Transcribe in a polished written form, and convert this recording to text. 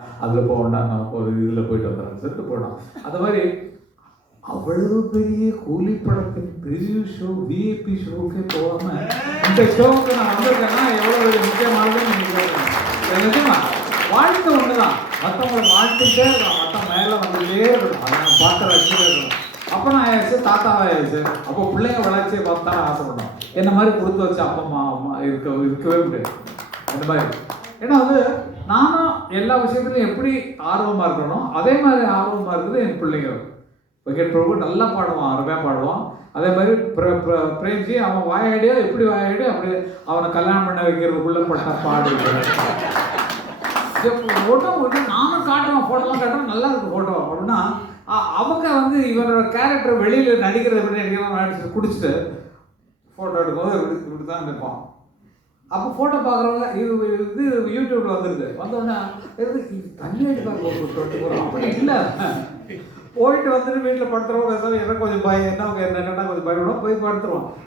அதில் போகண்டா நான் ஒரு இதில் போயிட்டு வந்துடுறேன் சொல்லிட்டு போயிடும். அந்த மாதிரி அவ்வளவு பெரிய கூலி படத்தின் பெரிய ஷோ விஐபி ஷோவுக்கே போகாமல் இந்த ஷோவுக்கு நான் வந்திருக்கேன்னா எவ்வளோ ஒரு முக்கியமானதுன்னு நீங்கள் நிஜமா வாழ்க்கை ஒன்று தான். மற்றவங்களை வாழ்த்துட்டே இருக்கலாம், மற்ற மேலே வந்துட்டே இருக்கணும், அதை நான் பார்த்து ரசிச்சுட்டே இருக்கணும். அப்போ நான் ஆயிடுச்சு, தாத்தாவாயிடுச்சு. அப்போ பிள்ளைங்க வளர்ச்சியை பார்த்தா ஆசைப்படணும். என்ன மாதிரி கொடுத்து வச்ச அப்பா அம்மா இருக்கவே முடியாது அந்த மாதிரி. ஏன்னா வந்து நானும் எல்லா விஷயத்துலையும் எப்படி ஆர்வமாக இருக்கணும் அதே மாதிரி ஆர்வமாக இருக்குது என் பிள்ளைங்க. விக்கெட் பிரபு நல்லா பாடுவான், அருமையாக பாடுவான். அதே மாதிரி பிரேம்ஜி அவன் வாயாடியோ எப்படி வாயாடியோ அப்படி அவனை கல்யாணம் பண்ண வைக்கிறதுக்குள்ள பட்ட பாடு ஃபோட்டோ போட்டு நானும் காட்டுவேன், ஃபோட்டோலாம் காட்டுவேன், நல்லா இருக்கும் ஃபோட்டோ அப்படின்னா அவங்க வந்து இவனோட கேரக்டர் வெளியில் நடிக்கிறத எப்படி நடிக்கலாம் நடிச்சுட்டு குடிச்சிட்டு ஃபோட்டோ எடுக்கும்போது இப்படி தான் நிற்பான். அப்போ ஃபோட்டோ பார்க்குறவங்க இது யூடியூப்ல வந்துடுது. வந்தோடனே தண்ணி அடிப்பாங்க போகிறோம் அப்படி இல்லை. போயிட்டு வந்துட்டு வீட்டில் படுத்துருவோம், பேசாமல் என்ன கொஞ்சம் பயம் என்ன கேட்டால் கொஞ்சம் பயப்படுவோம், போய் படுத்துருவோம்.